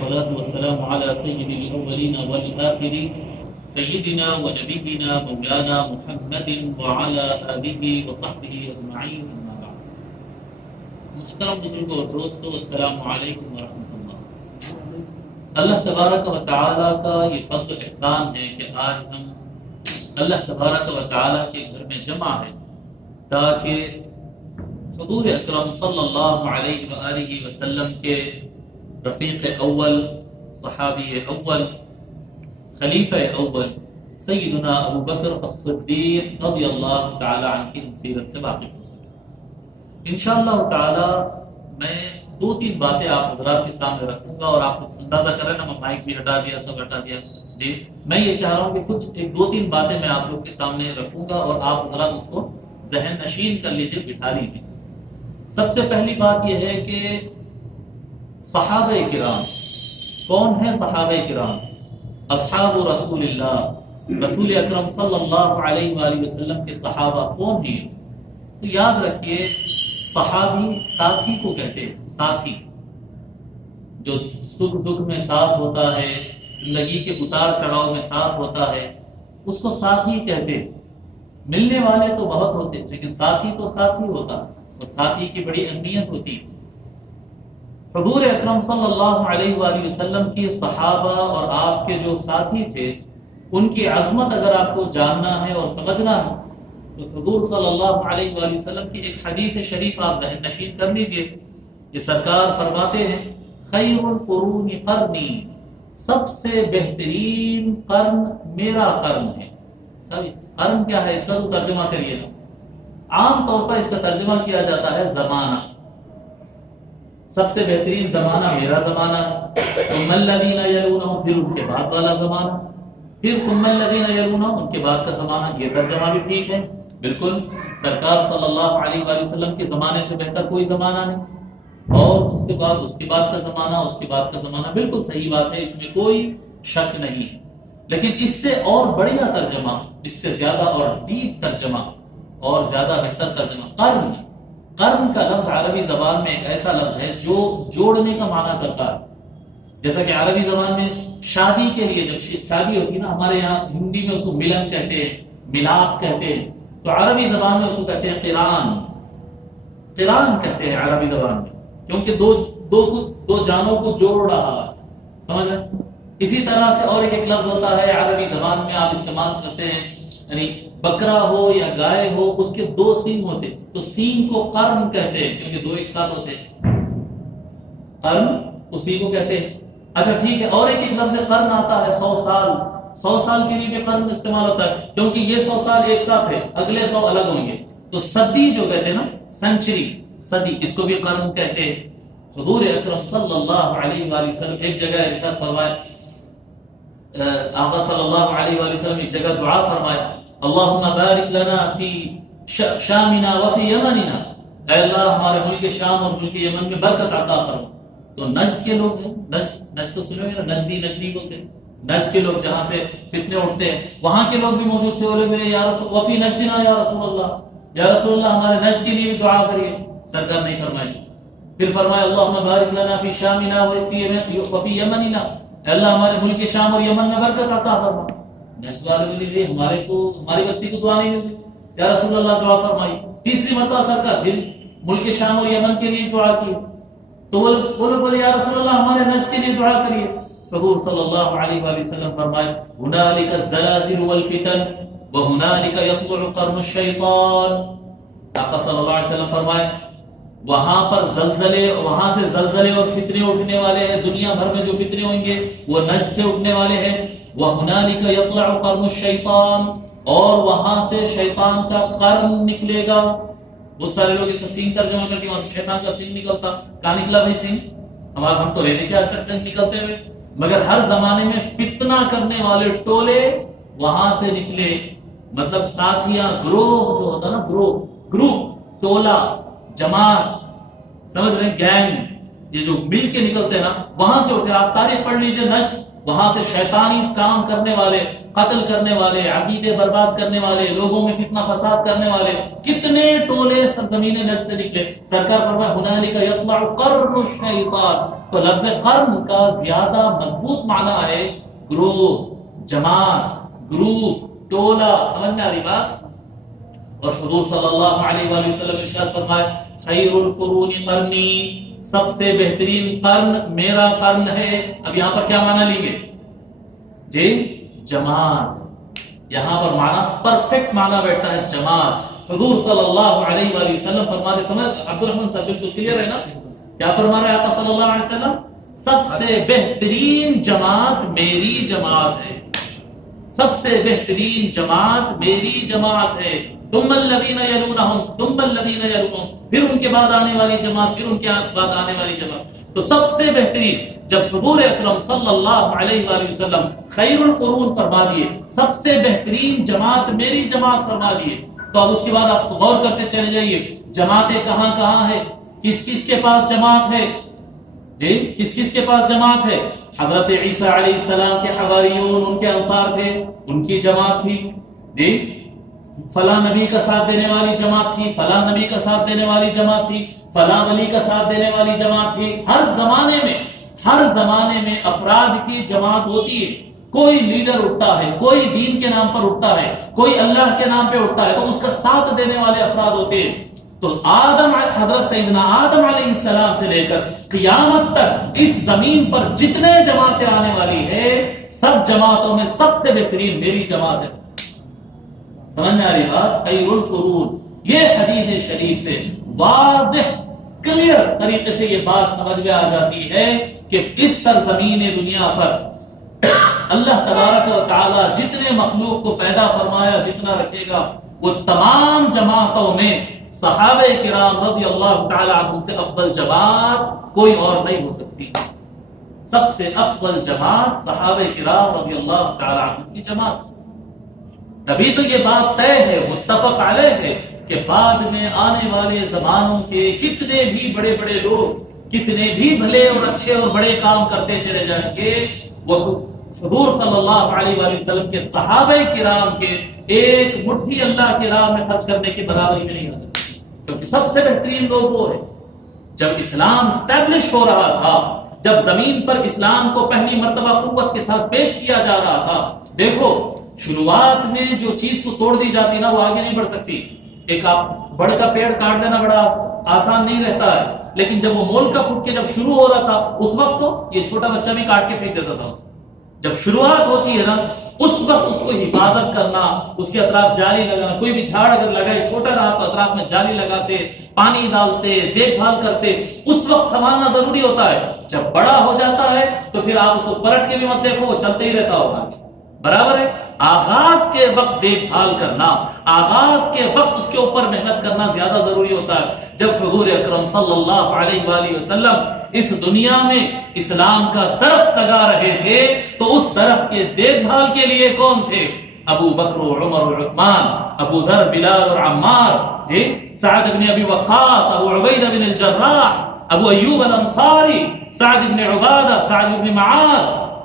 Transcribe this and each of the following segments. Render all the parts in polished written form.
والصلاة والسلام على سيد الأولين والآخرين سيدنا ونبينا مولانا محمد وعلى آله وصحبه أجمعين أما بعد. محترم بزرگوں اور دوستو، السلام علیکم ورحمۃ اللہ۔ اللہ تبارک و تعالیٰ کا یہ فضل و احسان ہے کہ آج ہم اللہ تبارک و تعالیٰ کے گھر میں جمع ہیں تاکہ حضور اکرم صلی اللہ علیہ وآلہ وسلم کے رفیق اول، صحابی اول، خلیفہ اول سیدنا ابو بکر الصدیق رضی اللہ تعالی عنہ کی سیرت سے واقف ہو سکے۔ انشاءاللہ تعالی میں دو تین باتیں آپ حضرات کے سامنے رکھوں گا، اور آپ اندازہ کر رہے ہیں نا، میں مائک بھی ہٹا دیا، سب ہٹا دیا جی۔ میں یہ چاہ رہا ہوں کہ کچھ ایک دو تین باتیں میں آپ لوگ کے سامنے رکھوں گا اور آپ حضرات اس کو ذہن نشین کر لیجئے، بٹھا لیجئے۔ سب سے پہلی بات یہ ہے کہ صحابہ کرام کون ہیں؟ صحابہ کرام اصحاب رسول اللہ، رسول اکرم صلی اللہ علیہ وآلہ وسلم کے صحابہ کون ہیں؟ تو یاد رکھیے، صحابی ساتھی کو کہتے ہیں، ساتھی جو سکھ دکھ میں ساتھ ہوتا ہے، زندگی کے اتار چڑھاؤ میں ساتھ ہوتا ہے، اس کو ساتھی کہتے ہیں۔ ملنے والے تو بہت ہوتے لیکن ساتھی تو ساتھی ہوتا، اور ساتھی کی بڑی اہمیت ہوتی۔ حضور اکرم صلی اللہ علیہ وآلہ وسلم کے صحابہ اور آپ کے جو ساتھی تھے، ان کی عظمت اگر آپ کو جاننا ہے اور سمجھنا ہے تو حضور صلی اللہ علیہ وآلہ وسلم کی ایک حدیث شریف آپ ذہن نشین کر لیجئے۔ یہ سرکار فرماتے ہیں، خیر القرون قرنی، سب سے بہترین قرن میرا قرن ہے۔ قرن کیا ہے؟ اس کا تو ترجمہ کریے نا۔ عام طور پر اس کا ترجمہ کیا جاتا ہے زمانہ۔ سب سے بہترین زمانہ میرا زمانہ ہے، ثم الذین یلونہم، پھر ان کے بعد والا زمانہ، پھر ثم الذین یلونہم، ان کے بعد کا زمانہ۔ یہ ترجمہ بھی ٹھیک ہے، بالکل سرکار صلی اللہ علیہ وآلہ وسلم کے زمانے سے بہتر کوئی زمانہ نہیں، اور اس کے بعد اس کے بعد کا زمانہ، اس کے بعد کا زمانہ، بالکل صحیح بات ہے، اس میں کوئی شک نہیں ہے۔ لیکن اس سے اور بڑھیا ترجمہ، اس سے زیادہ اور ڈیپ ترجمہ اور زیادہ بہتر ترجمہ قرن ہے۔ قرن کا لفظ عربی زبان میں ایک ایسا لفظ ہے جو جوڑنے کا معنی کرتا ہے۔ جیسا کہ عربی زبان میں شادی کے لیے جب شادی ہوتی ہے نا، ہمارے یہاں ہندی میں اس کو ملن کہتے ہیں، ملاپ کہتے ہیں، تو عربی زبان میں اس کو کہتے ہیں قران۔ قران کہتے ہیں عربی زبان میں، کیونکہ دو جانوں کو جوڑ رہا ہے، سمجھ رہے ہیں؟ اسی طرح سے اور ایک لفظ ہوتا ہے عربی زبان میں آپ استعمال کرتے ہیں، یعنی بکرا ہو یا گائے ہو، اس کے دو سینگ ہوتے تو سینگ کو قرن کہتے ہیں، کیونکہ دو ایک ساتھ ہوتے ہیں، قرن اسی کو کہتے ہیں۔ اچھا ٹھیک ہے، اور ایک لفظ قرن آتا ہے 100 سال، 100 سال کے لیے بھی قرن استعمال ہوتا ہے، کیونکہ یہ 100 سال ایک ساتھ ہے، اگلے 100 الگ ہوں گے، تو صدی جو کہتے ہیں نا، سینچری، صدی، اس کو بھی قرن کہتے ہیں۔ حضور اکرم صلی اللہ علیہ وآلہ وسلم ایک جگہ ارشاد فرمایا، آقا صلی اللہ علیہ وآلہ وسلم ایک جگہ دعا فرمایا، اللہم بارک لنا فی شامنا وفی یمننا، اے اللہ ہمارے ملک شام اور ملک یمن میں برکت عطا فرما۔ تو نجد کے لوگ ہیں، نجد تو سنو گے نا، نجدی بولتے ہیں، نجد کے لوگ جہاں سے فتنے اٹھتے ہیں، وہاں کے لوگ بھی موجود تھے، بولے میرے یا رسول وفی نجدنا یا رسول اللہ، یا رسول اللہ ہمارے نجد کے لیے بھی دعا کریے۔ سرکار نہیں فرمائی، پھر فرمایا اللہم بارک لنا فی شامنا وفی یمننا، اے اللہ ہمارے ملک شام اور یمن میں برکت عطا فرما۔ نجد والے کے لیے ہماری بستی کو دعا نہیں ہوتی، یا رسول اللہ دعا فرمائی۔ تیسری مرتبہ سرکار پھر ملک شام اور یمن کے لیے دعا کی، تو وہ لوگ بولے یا رسول اللہ ہمارے نجد کے لیے دعا کریے۔ حضور صلی اللہ علیہ وآلہ وسلم فرمائے، ہنالک الزلازل والفتن وہنالک یطلع قرن الشیطان۔ آقا صلی اللہ علیہ وسلم فرمائے، وہاں پر زلزلے، وہاں سے زلزلے اور فتنے اٹھنے والے ہیں، دنیا بھر میں جو فتنے ہوئیں گے وہ نجد سے اٹھنے والے ہیں۔ وَهُنَالِكَ يَطْلَعُ قَرْنُ الشَّيْطَانِ، اور وہاں سے شیطان کا قرن نکلے گا۔ بہت سارے لوگ اس کا سینگ ترجمہ کرتے ہیں، وہاں سے شیطان کا سینگ نکلتا، کہاں نکلا بھائی سینگ؟ ہم تو رہنے کے آج تک سینگ نکلتے ہوئے، مگر ہر زمانے میں فتنہ کرنے والے ٹولے وہاں سے نکلے، مطلب ساتھیاں، گروہ جو ہوتا نا، گروپ، ٹولہ، جماعت، سمجھ رہے ہیں، گینگ، یہ جو مل کے نکلتے ہیں نا، وہاں سے اٹھے۔ آپ تاریخ پڑھ لیجئے، نجد وہاں سے شیطانی کام کرنے والے، قتل کرنے والے، عقیدے برباد کرنے والے، لوگوں میں فتنہ فساد کرنے والے کتنے ٹولے سرزمین نجد سے نکلے۔ سرکار فرمائے ہنالک یطلع قرن الشیطان، تو لفظ قرن کا زیادہ مضبوط معنی ہے گروہ، جماعت، گروپ، ٹولہ۔ سمجھ میں آ رہی بات؟ اور حضور صلی اللہ علیہ وآلہ وسلم ارشاد فرمائے خیر القرون قرنی، سب سے بہترین قرن میرا قرن ہے۔ اب یہاں پر کیا معنی لیں گے جی؟ جماعت۔ یہاں پر معنی پرفیکٹ معنی بیٹھتا ہے جماعت۔ حضور صلی اللہ علیہ وآلہ وسلم فرماتے سمجھ عبد الرحمن صاحب بالکل کلیئر ہے نا؟ کیا فرما رہے ہیں آپ صلی اللہ علیہ وسلم؟ سب سے بہترین جماعت میری جماعت ہے، سب سے بہترین جماعت میری جماعت ہے۔ ثم الذین یلونہم، ثم الذین یلونہم، پھر ان کے بعد آنے والی جماعت، پھر ان کے بعد آنے والی جماعت۔ تو سب سے بہترین، جب حضور اکرم صلی اللہ علیہ وآلہ وسلم خیر القرون فرما دیے، سب سے بہترین جماعت میری جماعت فرما دیے، تو اب اس کے بعد آپ غور کرتے چلے جائیے جماعتیں کہاں کہاں ہے، کس کس کے پاس جماعت ہے جی؟ کس کس کے پاس جماعت ہے؟ حضرت عیسیٰ علیہ السلام کے حواریون، ان کے انصار تھے، ان کی جماعت تھی جی۔ فلاں نبی کا ساتھ دینے والی جماعت تھی، فلاں نبی کا ساتھ دینے والی جماعت تھی، فلاں ولی کا ساتھ دینے والی جماعت تھی۔ ہر زمانے میں افراد کی جماعت ہوتی ہے۔ کوئی لیڈر اٹھتا ہے، کوئی دین کے نام پر اٹھتا ہے، کوئی اللہ کے نام پہ اٹھتا ہے، تو اس کا ساتھ دینے والے افراد ہوتے ہیں۔ تو حضرت سیدنا آدم علیہ السلام سے لے کر قیامت تک اس زمین پر جتنے جماعتیں آنے والی ہے، سب جماعتوں میں سب سے بہترین میری جماعت ہے۔ سمجھ میں آ رہی بات؟ خیر القرون، یہ حدیث شریف سے واضح کلیئر طریقے سے یہ بات سمجھ میں آ جاتی ہے کہ اس سرزمین دنیا پر اللہ تبارک و تعالی جتنے مخلوق کو پیدا فرمایا، جتنا رکھے گا، وہ تمام جماعتوں میں صحابہ کرام رضی اللہ تعالی عنہم سے افضل جماعت کوئی اور نہیں ہو سکتی۔ سب سے افضل جماعت صحابہ کرام رضی اللہ تعالی عنہم کی جماعت۔ تبھی تو یہ بات طے ہے، متفق علیہ ہے، کہ بعد میں آنے والے زمانوں کے کتنے بھی بڑے بڑے لوگ، کتنے بھی بھلے اور اچھے اور بڑے کام کرتے چلے جائیں گے، وہ حضور صلی اللہ علیہ وآلہ وسلم کے صحابہ کرام کے ایک مٹھی اللہ کی راہ میں خرچ کرنے کی برابری میں نہیں آ سکتی، کیونکہ سب سے بہترین لوگ وہ ہیں۔ جب اسلام اسٹیبلش ہو رہا تھا، جب زمین پر اسلام کو پہلی مرتبہ قوت کے ساتھ پیش کیا جا رہا تھا، دیکھو شروعات میں جو چیز کو توڑ دی جاتی نا، وہ آگے نہیں بڑھ سکتی۔ ایک آپ بڑ کا پیڑ کاٹ دینا بڑا آسان نہیں رہتا ہے، لیکن جب وہ مول کا پھوٹ کے جب شروع ہو رہا تھا، اس وقت تو یہ چھوٹا بچہ بھی کاٹ کے پھینک دیتا تھا۔ جب شروعات ہوتی ہے نا، اس وقت اس کو حفاظت کرنا، اس کے اطراف جالی لگانا، کوئی بھی جھاڑ اگر لگائے چھوٹا رہا تو اطراف میں جالی لگاتے، پانی ڈالتے، دیکھ بھال کرتے، اس وقت سنبھالنا ضروری ہوتا ہے۔ جب بڑا ہو جاتا ہے تو پھر آپ اس کو پلٹ کے بھی مت دیکھو، وہ چلتے ہی رہتا ہوگا، برابر ہے۔ آغاز کے وقت دیکھ بھال کرنا، آغاز کے وقت اس کے اوپر محنت کرنا زیادہ ضروری ہوتا ہے۔ جب حضور اکرم صلی اللہ علیہ وآلہ وسلم اس دنیا میں اسلام کا درخت لگا رہے تھے تو اس درخت کے دیکھ بھال کے لیے کون تھے؟ ابو بکر و عمر و عثمان، ابو ذر، بلال اور عمار، جی، سعد بن ابی وقاص، ابو عبیدہ بن الجراح، ابو ایوب الانصاری، سعد بن عبادہ، سعد بن معاذ،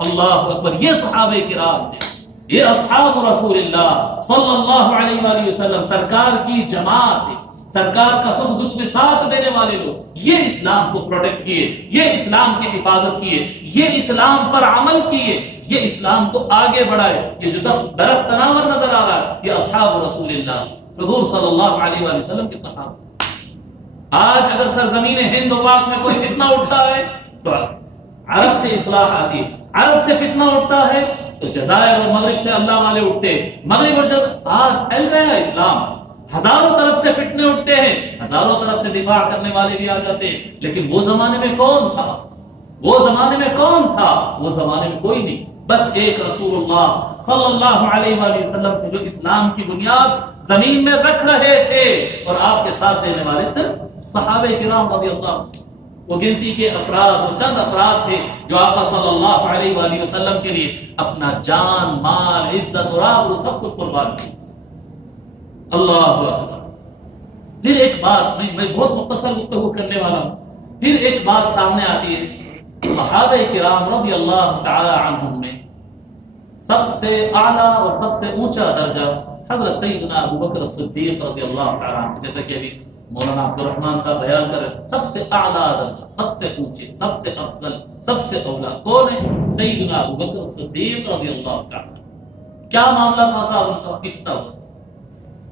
اللہ اکبر، یہ صحابہ کرام تھے، یہ اصحاب رسول اللہ صلی اللہ علیہ وآلہ وسلم، سرکار کی جماعت تھی، سرکار کا سکھ دکھ میں ساتھ دینے والے لوگ، یہ اسلام کو پروٹیکٹ کیے، یہ اسلام کی حفاظت کیے، یہ اسلام پر عمل کیے، یہ اسلام کو آگے بڑھائے۔ یہ جو درخت تناور نظر آ رہا ہے، یہ اصحاب رسول اللہ حضور صلی اللہ علیہ وآلہ وسلم کے صحابہ۔ آج اگر سرزمین ہند و پاک میں کوئی فتنہ اٹھتا ہے تو عرب سے اصلاح آتی ہے، عرب سے فتنہ اٹھتا ہے تو جزائر اور مغرب سے اللہ والے اٹھتے، مغرب اور آج پھیل گیا اسلام، ہزاروں طرف سے فتنے اٹھتے ہیں، ہزاروں طرف سے دفاع کرنے والے بھی آ جاتے ہیں، لیکن وہ زمانے میں کون تھا؟ وہ زمانے میں کون تھا؟ وہ زمانے میں کوئی نہیں، بس ایک رسول اللہ صلی اللہ علیہ وآلہ وسلم جو اسلام کی بنیاد زمین میں رکھ رہے تھے، اور آپ کے ساتھ دینے والے صرف صحابہ کرام رضی اللہ، وہ گنتی کے افراد، وہ چند افراد تھے جو آقا صلی اللہ علیہ وآلہ وسلم کے لیے اپنا جان، مال، عزت اور آبرو سب کچھ قربان کیا۔ اللہ اکبر۔ پھر ایک بات، میں بہت مختصر گفتگو کرنے والا ہوں، پھر ایک بات سامنے آتی ہے صحابہ کرام رضی اللہ تعالی عنہم میں سب سے اعلیٰ اور سب سے اونچا درجہ حضرت سیدنا ابو بکر صدیق رضی اللہ تعالی عنہ، جیسا کہ ابھی مولانا عبد الرحمن صاحب بیان کر رہے، سب سے اعلیٰ درجہ، سب سے اونچے، سب سے افضل، سب سے اولا کون ہے؟ سیدنا ابو بکر صدیق رضی اللہ تعالی عنہ۔ کیا معاملہ تھا صاحب ان کا؟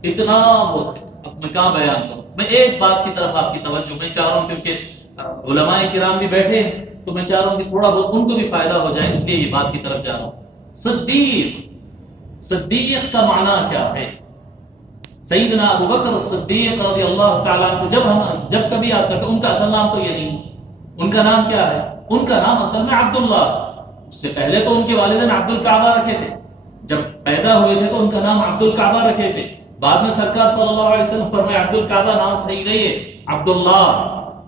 اتنا وہ تھے۔ اب میں کہاں بیان کروں؟ میں ایک بات کی طرف آپ کی توجہ میں چاہ رہا ہوں، کیونکہ علماء کرام بھی بیٹھے ہیں تو میں چاہ رہا ہوں کہ تھوڑا بہت ان کو بھی فائدہ ہو جائے، اس لیے یہ بات کی طرف جا رہا ہوں۔ صدیق کا معنی کیا ہے؟ سیدنا ابو بکر صدیق رضی اللہ تعالیٰ عنہ جب کبھی یاد کرتے ان کا اصل نام تو یہ نہیں، ان کا نام کیا ہے؟ ان کا نام اصل میں عبداللہ۔ اس سے پہلے تو ان کے والدین عبد الکعبہ رکھے تھے، جب پیدا ہوئے تھے تو ان کا نام عبد الکعبہ رکھے تھے، بعد میں سرکار صلی اللہ علیہ وسلم فرمایا عبد الکعبہ نام صحیح نہیں ہے، عبداللہ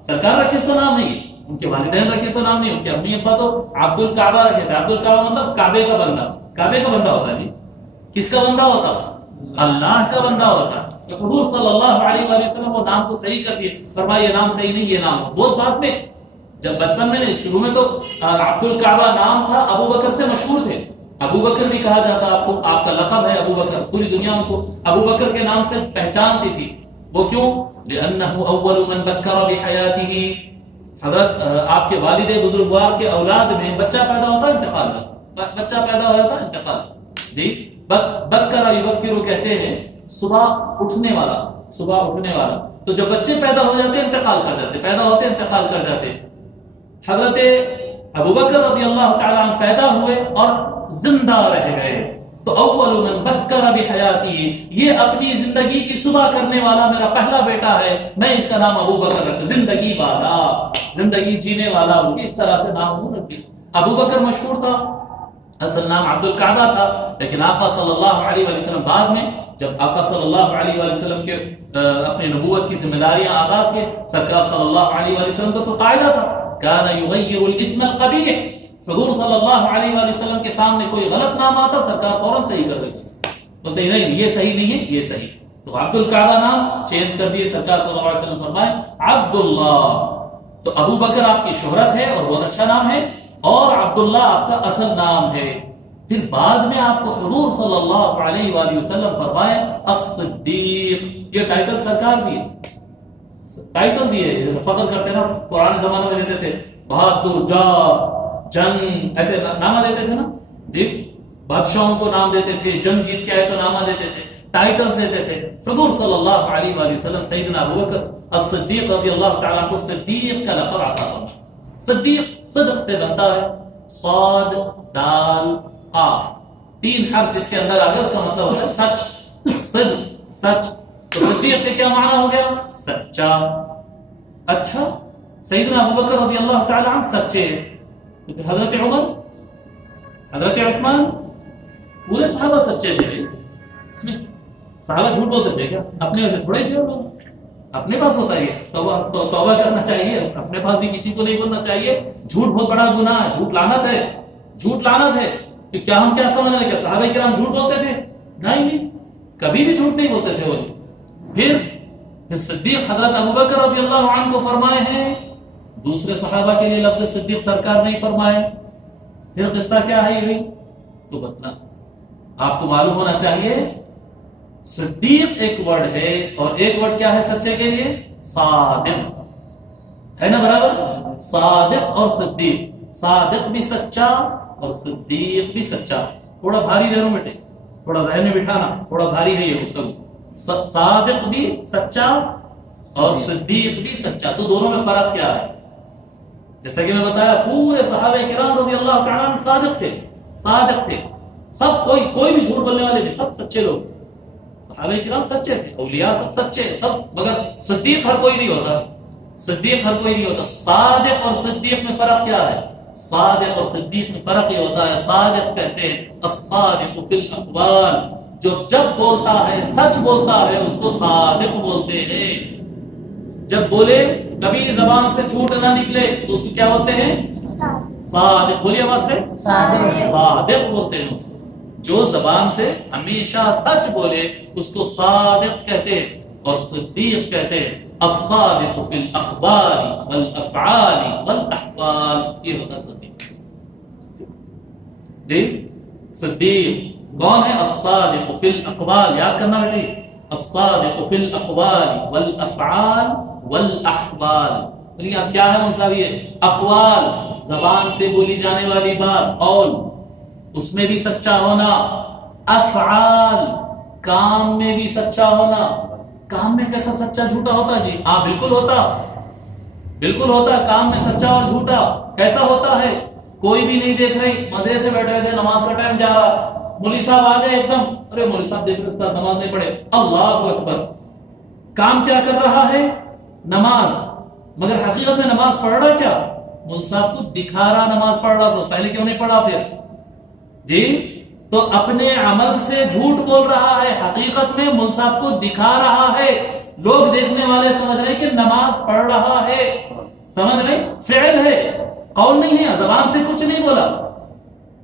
سرکار رکھے سو نام نہیں، ان کے والدین رکھے سو نام نہیں، ان کے امی ابا تو عبد الکعبہ رکھے تھے۔ عبد الکعبہ مطلب کعبے کا بندہ، کعبے کا بندہ ہوتا ہے جی۔ کس کا بندہ ہوتا؟ اللہ کا بندہ ہوتا ہے۔ حضور صلی اللہ علیہ وآلہ وسلم وہ نام کو صحیح کر دیے، فرمایا یہ نام صحیح نہیں، یہ نام ہو۔ بہت بعد میں جب بچپن میں شروع میں تو عبد الکعبہ نام تھا، ابو بکر سے مشہور تھے، ابو بکر بھی کہا جاتا آپ کو، آپ کا لقب ہے ابو بکر، پوری دنیا ان کو ابو بکر کے نام سے پہچانتی تھی۔ وہ کیوں؟ لأنه اول من بکر بحیاته، حضرت آپ کے والد بزرگوار کے اولاد میں بچہ پیدا ہوتا ہے انتقال ہوتا، بچہ پیدا ہو جاتا ہے انتقال جی۔ بکر یبکر کہتے ہیں صبح اٹھنے والا، صبح اٹھنے والا۔ تو جب بچے پیدا ہو جاتے ہیں انتقال کر جاتے، پیدا ہوتے انتقال کر جاتے۔ حضرت ابو بکر رضی اللہ تعالیٰ عنہ پیدا ہوئے اور زندہ رہ گئے، تو اول من بکر بحیاتی، یہ اپنی زندگی کی صبح کرنے والا میرا پہلا بیٹا ہے، میں اس کا نام ابو بکر رکھ، زندگی والا، زندگی جینے والا، اس طرح سے نام رکھ۔ ابو بکر مشہور تھا، اصل نام عبد الکعبہ تھا، لیکن آقا صلی اللہ علیہ وآلہ وسلم بعد میں جب آقا صلی اللہ علیہ وآلہ وسلم کے اپنی نبوت کی ذمہ داریاں آغاز کے، سرکار صلی اللہ علیہ وآلہ وسلم کا تو قاعدہ تھا کان یغیر الاسم القبیح، حضور صلی اللہ علیہ وآلہ وسلم کے سامنے کوئی غلط نام آتا سرکار فوراً صحیح کر دیتے، بولتے ہیں نہیں یہ صحیح نہیں ہے، یہ صحیح۔ تو عبد الکعبہ نام چینج کر دیے، سرکار صلی اللہ علیہ وسلم فرمائے عبداللہ۔ تو ابو بکر آپ کی شہرت ہے اور بہت اچھا نام ہے، اور عبداللہ آپ کا اصل نام ہے۔ پھر بعد میں آپ کو حضور صلی اللہ علیہ وآلہ وسلم فرمائے الصدیق، یہ ٹائٹل سرکار بھی ہے، ٹائٹل بھی ہے، فخر کرتے نا پرانے زمانے میں دیتے تھے بہادر، جا، جنگ، ایسے نامہ دیتے تھے نا جی، بادشاہوں کو نام دیتے تھے، جنگ جیت کے آئے تو نامہ دیتے تھے، ٹائٹلز دیتے تھے۔ حضور صلی اللہ علیہ وآلہ وسلم سیدنا ابو بکر الصدیق رضی اللہ تعالیٰ عنہ کو صدیق کا لقب عطا فرمایا۔ صدیق صدق سے بنتا ہے، صاد دال قاف، تین حرف جس کے اندر آ گیا اس کا مطلب ہوتا ہے سچ، صدق، سچ۔ تو صدیق کے کیا معنی ہو گیا؟ سچا، اچھا۔ سیدنا ابو بکر رضی اللہ تعالیٰ عنہ سچے، تو پھر حضرت عمر، حضرت عثمان، پورے صحابہ سچے تھے۔ صحابہ جھوٹ بولتے تھے کیا؟ اپنے وجہ تھوڑے تھے، اپنے پاس ہوتا ہے توبہ کرنا چاہیے، اپنے پاس بھی کسی کو نہیں بولنا چاہیے۔ جھوٹ بہت بڑا گناہ ہے، جھوٹ لعنت ہے، جھوٹ لعنت ہے۔ کہ کیا ہم کیا سمجھ رہے ہیں کہ صحابہ کرام جھوٹ بولتے تھے؟ نہیں، کبھی بھی جھوٹ نہیں بولتے تھے وہ۔ پھر صدیق حضرت ابو بکر رضی اللہ عنہ کو فرمائے ہیں، دوسرے صحابہ کے لیے لفظ صدیق سرکار نہیں فرمائے۔ پھر قصہ کیا ہے یہ تو بتنا آپ کو معلوم ہونا چاہیے۔ صدیق ایک ورڈ ہے، اور ایک ورڈ کیا ہے سچے کے لیے؟ صادق ہے نا، برابر؟ صادق اور صدیق، صادق بھی سچا اور صدیق بھی سچا۔ تھوڑا بھاری دے رہا ہوں بیٹے، تھوڑا ذہن میں بٹھانا، تھوڑا بھاری ہے یہ گفتگو۔ صادق بھی سچا اور صدیق بھی سچا، تو دونوں میں فرق کیا ہے؟ جیسا کہ میں بتایا پورے صحابہ کرام رضی اللہ تعالیٰ عنہ صادق تھے، صادق تھے سب، کوئی بھی جھوٹ بولنے والے نہیں، سب سچے لوگ، صحابہ کرام سچے تھے، اولیاء سب سچے سب، مگر صدیق ہر کوئی نہیں ہوتا، صدیق ہر کوئی نہیں ہوتا۔ صادق اور صدیق میں فرق کیا ہے؟ صادق اور صدیق میں فرق یہ ہوتا ہے، صادق کہتے ہیں الصادق فی الاقوال، جو جب بولتا ہے سچ بولتا ہے اس کو صادق بولتے ہیں۔ جب بولے کبھی زبان سے جھوٹ نہ نکلے تو اس کو کیا بولتے ہیں؟ صادق۔ بولیے آواز سے، صادق بولتے ہیں اس کو۔ جو زبان سے ہمیشہ سچ بولے اس کو صادق کہتے ہیں اور صدیق کہتے ہیں۔ الصادق فی الاقوال والافعال والاحوال، یہ ہوتا صدیق. جی صدیق کون ہے؟ الصادق فی الاقوال، یاد کرنا بیٹے، الصادق فی الاقوال والافعال والاحوال. بولیے آپ کیا ہے منصابی ہے؟ اقوال، زبان سے بولی جانے والی بات، قول، اس میں بھی سچا ہونا. افعال، کام میں بھی سچا ہونا. کام میں کیسا سچا جھوٹا ہوتا جی؟ ہاں بالکل ہوتا، بالکل ہوتا. کام میں سچا اور جھوٹا کیسا ہوتا ہے؟ کوئی بھی نہیں دیکھ رہی، مزے سے بیٹھے تھے، نماز کا ٹائم جا رہا، مولوی صاحب آ گئے ایک دم، ارے مولوی صاحب دیکھ رہے استاد نماز نہیں پڑھے، اللہ اکبر. کام کیا کر رہا ہے؟ نماز، مگر حقیقت میں نماز پڑھ رہا کیا؟ مولوی صاحب کو دکھا رہا نماز پڑھ رہا، سو پہلے کیوں نہیں پڑھا پھر؟ جی تو اپنے عمل سے جھوٹ بول رہا ہے، حقیقت میں مولوی صاحب کو دکھا رہا ہے. لوگ دیکھنے والے سمجھ رہے کہ نماز پڑھ رہا ہے، سمجھ رہے؟ فعل ہے، قول نہیں ہے، زبان سے کچھ نہیں بولا.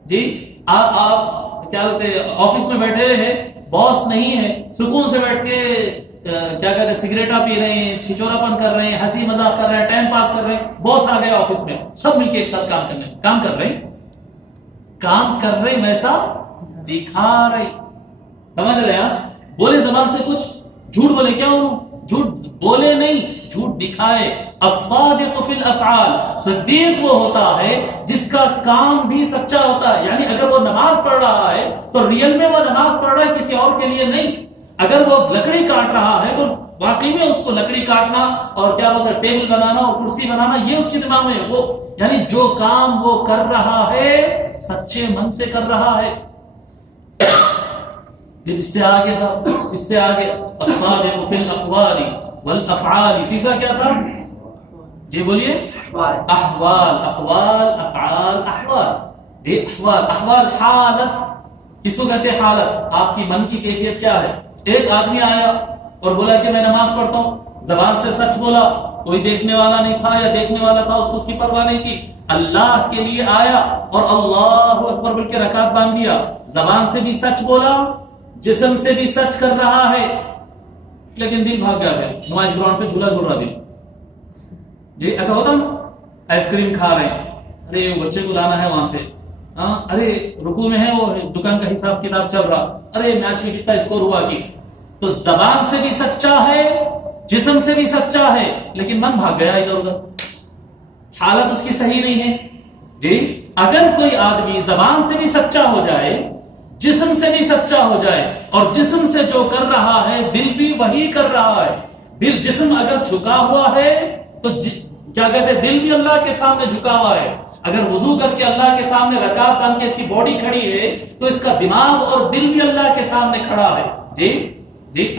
جی آپ کیا ہوتے آفس میں بیٹھے ہیں، باس نہیں ہے، سکون سے بیٹھ کے کیا کہتے ہیں سگریٹا پی رہے ہیں، چھچورا پن کر رہے ہیں، ہنسی مذاق کر رہے ہیں، ٹائم پاس کر رہے ہیں. باس آ گیا آفس میں، سب مل کے ایک ساتھ کام کر رہے ہیں، کام کر رہے ہیں، ویسا دکھا رہے. سمجھ رہے آپ؟ بولے زبان سے کچھ، جھوٹ بولے، کیا انہوں جھوٹ بولے نہیں، جھوٹ دکھائے. الصادق فی الافعال، صدیق وہ ہوتا ہے جس کا کام بھی سچا ہوتا ہے. یعنی اگر وہ نماز پڑھ رہا ہے تو ریئل میں وہ نماز پڑھ رہا ہے، کسی اور کے لیے نہیں. اگر وہ لکڑی کاٹ رہا ہے تو واقعی میں اس کو لکڑی کاٹنا اور کیا بولتے ہیں ٹیبل بنانا اور کرسی بنانا، یہ اس کے دماغ میں وہ، یعنی جو کام وہ کر رہا ہے سچے من سے کر رہا ہے. اس سے آگے صاحب، اس سے آگے الصادق فی الاقوال والافعال. تیسرا کیا تھا جی بولیے؟ احوال، اقوال، افعال، احوال. جی احوال، احوال حالت کس کو کہتے ہیں؟ حالت. آپ کی من کی کیفیت کیا ہے؟ ایک آدمی آیا اور بولا کہ میں نماز پڑھتا ہوں، زبان سے سچ بولا، کوئی دیکھنے والا نہیں تھا یا دیکھنے والا تھا اس کو اس کی پرواہ نہیں کی، اللہ کے لیے آیا اور اللہ اکبر بول کے رکعت باندھ دیا، زبان سے بھی سچ بولا، جسم سے بھی سچ کر رہا ہے، لیکن دل بھاگ گیا ہے نمائش گراؤنڈ پہ جھولا جھول رہا دل. جی ایسا ہوتا نا، آئس کریم کھا رہے ہیں، ارے بچے کو لانا ہے وہاں سے، ہاں ارے رکوع میں ہے وہ دکان کا حساب کتاب چل رہا، ارے میچ میں کتنا اسکور ہوا کی. تو زبان سے بھی سچا ہے، جسم سے بھی سچا ہے، لیکن من بھاگ گیا ادھر ادھر، حالت اس کی صحیح نہیں ہے. جی اگر کوئی آدمی زبان سے بھی سچا ہو جائے، جسم سے بھی سچا ہو جائے، اور جسم سے جو کر رہا ہے دل بھی وہی کر رہا ہے، دل جسم اگر جھکا ہوا ہے تو کیا کہتے ہیں دل بھی اللہ کے سامنے جھکا ہوا ہے. اگر وضو کر کے اللہ کے سامنے رکعت باندھ کے اس کی باڈی کھڑی ہے تو اس کا دماغ اور دل بھی اللہ کے سامنے کھڑا ہے. جی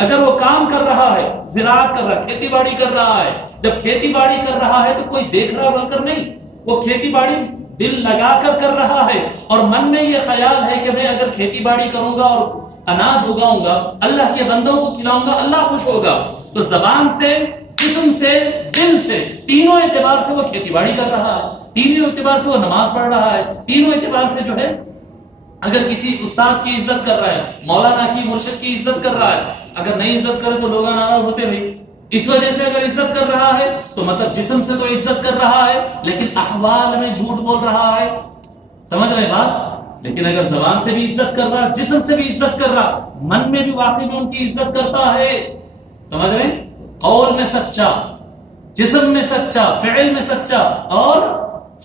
اگر وہ کام کر رہا ہے، زراعت کر رہا ہے، کھیتی باڑی کر رہا ہے، جب کھیتی باڑی کر رہا ہے تو کوئی دیکھ رہا بن کر نہیں، وہ کھیتی باڑی دل لگا کر رہا ہے، اور من میں یہ خیال ہے کہ میں اگر کھیتی باڑی کروں گا اور اناج اگاؤں گا، اللہ کے بندوں کو کھلاؤں گا، اللہ خوش ہوگا. تو زبان سے، جسم سے، دل سے، تینوں اعتبار سے وہ کھیتی باڑی کر رہا ہے، تینوں اعتبار سے وہ نماز پڑھ رہا ہے، تینوں اعتبار سے جو ہے اگر کسی استاد کی عزت کر رہا ہے، مولانا کی، مرشد کی عزت کر رہا ہے، اگر نہیں عزت کرے تو لوگ ناراض ہوتے بھائی. اس وجہ سے اگر عزت کر رہا ہے تو مطلب جسم سے تو عزت کر رہا ہے لیکن احوال میں جھوٹ بول رہا ہے. سمجھ رہے بات؟ لیکن اگر زبان سے بھی عزت کر رہا، جسم سے بھی عزت کر رہا، من میں بھی واقعی میں ان کی عزت کرتا ہے. سمجھ رہے؟ قول میں سچا، جسم میں سچا، فعل میں سچا، اور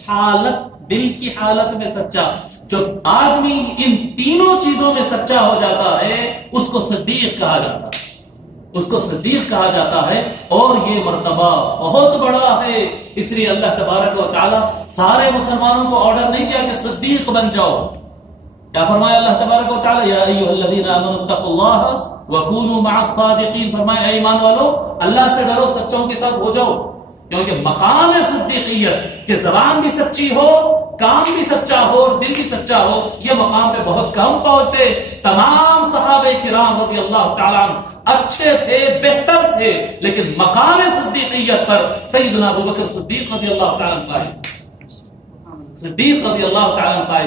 حالت، دل کی حالت میں سچا. جب آدمی ان تینوں چیزوں میں سچا ہو جاتا ہے اس کو صدیق کہا جاتا ہے، اس کو صدیق کہا جاتا ہے. اور یہ مرتبہ بہت بڑا ہے، اس لیے اللہ تبارک و تعالی سارے مسلمانوں کو آرڈر نہیں کیا کہ صدیق بن جاؤ. کیا فرمایا اللہ تبارک و تعالی؟ یا ایھا الذین آمنوا اتقوا اللہ وکونوا مع الصادقین. فرمایا اے ایمان والو اللہ سے ڈرو، سچوں کے ساتھ ہو جاؤ. کیونکہ مقام ہے صدیقیت کہ زبان بھی سچی ہو، کام بھی سچا ہو اور دل بھی سچا ہو. یہ مقام پہ بہت کم پہنچتے. تمام صحابہ کرام رضی اللہ تعالیٰ عنہ اچھے تھے، بہتر تھے، لیکن مقام صدیقیت پر سیدنا ابوبکر صدیق رضی اللہ تعالیٰ عنہ پائے، صدیق رضی اللہ تعالیٰ عنہ پائے.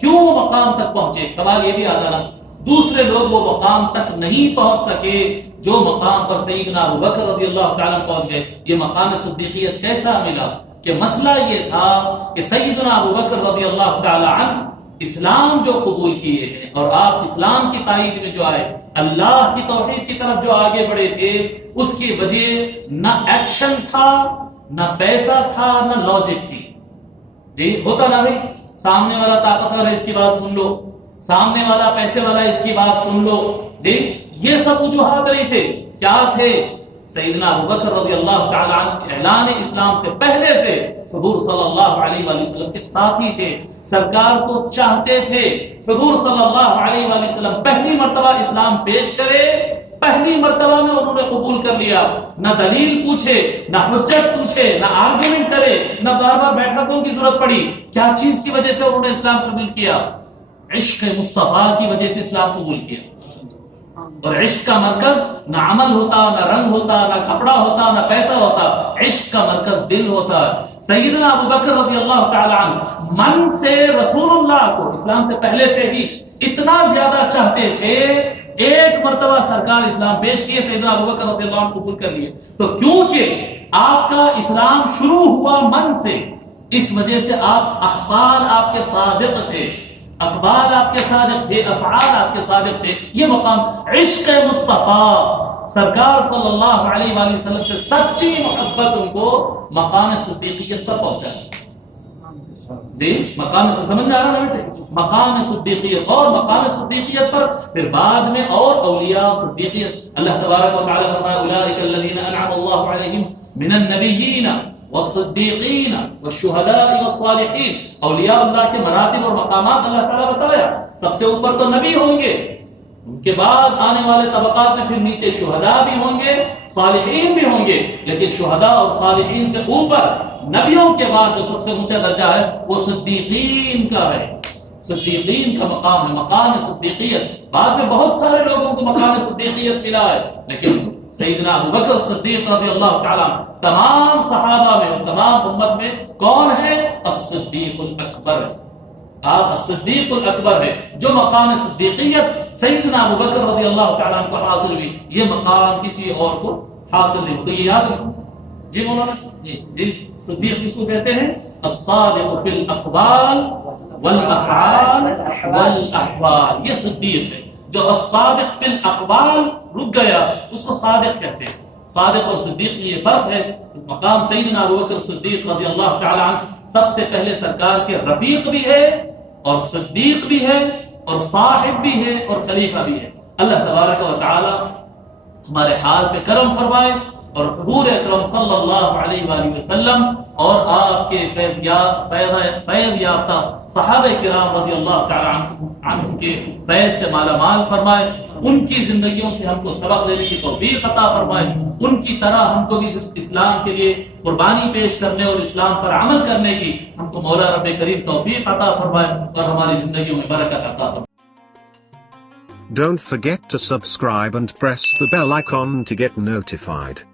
کیوں وہ مقام تک پہنچے؟ ایک سوال یہ بھی آتا نا، دوسرے لوگ وہ مقام تک نہیں پہنچ سکے جو مقام پر سیدنا ابوبکر رضی اللہ تعالیٰ پہنچ گئے. یہ مقام صدیقیت کیسا ملا؟ کہ مسئلہ یہ تھا کہ سیدنا ابوبکر رضی اللہ تعالیٰ عنہ اسلام جو قبول کیے ہیں اور آپ اسلام کی تائید میں جو آئے، اللہ کی توحید کی طرف جو آگے بڑھے تھے، اس کی وجہ نہ ایکشن تھا، نہ پیسہ تھا، نہ لاجک تھی. جی ہوتا نا بھائی، سامنے والا طاقتور ہے اس کی بات سن لو، سامنے والا پیسے والا اس کی بات سن لو. جی یہ سب وجوہات نہیں تھے. کیا تھے؟ سیدنا ابوبکر رضی اللہ تعالیٰ عنہ اعلان اسلام سے پہلے سے حضور صلی اللہ علیہ وآلہ وسلم کے ساتھی تھے، سرکار کو چاہتے تھے. حضور صلی اللہ علیہ وآلہ وسلم پہلی مرتبہ اسلام پیش کرے، پہلی مرتبہ میں انہوں نے قبول کر لیا. نہ دلیل پوچھے، نہ حجت پوچھے، نہ آرگومنٹ کرے، نہ بار بار بیٹھکوں کی ضرورت پڑی. کیا چیز کی وجہ سے انہوں نے اسلام قبول کیا؟ عشق مصطفیٰ کی وجہ سے اسلام قبول کیا. اور عشق کا مرکز نہ عمل ہوتا، نہ رنگ ہوتا، نہ کپڑا ہوتا، نہ پیسہ ہوتا. عشق کا مرکز دل ہوتا. سیدنا ابوبکر رضی اللہ تعالی عنہ من سے رسول اللہ کو اسلام سے پہلے سے ہی اتنا زیادہ چاہتے تھے، ایک مرتبہ سرکار اسلام پیش کیے، سیدنا ابوبکر رضی اللہ عنہ قبول کر لیے. تو کیونکہ آپ کا اسلام شروع ہوا من سے، اس وجہ سے آپ اخبار آپ کے صادق تھے، اقوال آپ کے صادق تھے، افعال آپ کے صادق تھے. یہ مقام عشق مصطفیٰ، سرکار صلی اللہ علیہ وآلہ وسلم سے سچی محبت ان کو مقام صدیقیت پر پہنچا. جی مقام سے سمجھ میں آ رہا ہے؟ مقام صدیقیت، اور مقام صدیقیت پر پھر بعد میں اور اولیاء صدیقیت. اللہ تبارک و تعالی فرمایا اولئک الذین انعم اللہ علیہم من النبیین والصدیقین والشہداء والصالحین. اولیاء اللہ کے مراتب اور مقامات اللہ تعالیٰ بتایا. سب سے اوپر تو نبی ہوں گے، ان کے بعد آنے والے طبقات میں پھر نیچے شہداء بھی ہوں گے، صالحین بھی ہوں گے. لیکن شہداء اور صالحین سے اوپر نبیوں کے بعد جو سب سے اونچا درجہ ہے وہ صدیقین کا ہے. صدیقین کا مقام ہے، مقام صدیقیت. بعد میں بہت سارے لوگوں کو مقام صدیقیت ملا ہے، لیکن سیدنا ابوبکر صدیق رضی اللہ تعالیٰ تمام صحابہ میں، تمام امت میں کون ہے؟ الصدیق الاکبر. آپ الصدیق الاکبر ہے. جو مقام صدیقیت سیدنا ابوبکر رضی اللہ تعالیٰ کو حاصل ہوئی، یہ مقام کسی اور کو حاصل نہیں. تو یہ یاد رکھو. جی مولانا جی صدیق کس کو کہتے ہیں؟ الصادق فی الاقوال والافعال والاحوال. یہ صدیق ہے. جو الصادق فی الاقوال رک گیا اس کو صادق کہتے ہیں. صادق اور صدیق میں یہ فرق ہے. مقام سیدنا ابوبکر صدیق رضی اللہ تعالی عنہ سب سے پہلے سرکار کے رفیق بھی ہے، اور صدیق بھی ہے، اور صاحب بھی ہے، اور خلیفہ بھی ہے. اللہ تبارک و تعالی ہمارے حال پہ کرم فرمائے، اور حضور اکرم صلی اللہ علیہ وآلہ وسلم اور آپ کے فیض یافتہ صحابہ کرام رضی اللہ تعالی عنہم کے فیض سے مالا مال فرمائے. ان کی زندگیوں سے ہم کو سبق لینے کی توفیق عطا فرمائے. ان کی طرح ہم کو بھی اسلام کے لیے قربانی پیش کرنے اور اسلام پر عمل کرنے کی ہم کو مولا رب کریم توفیق عطا فرمائے اور ہماری زندگیوں میں برکت عطا فرمائے. Don't forget to subscribe and press the bell icon to get notified.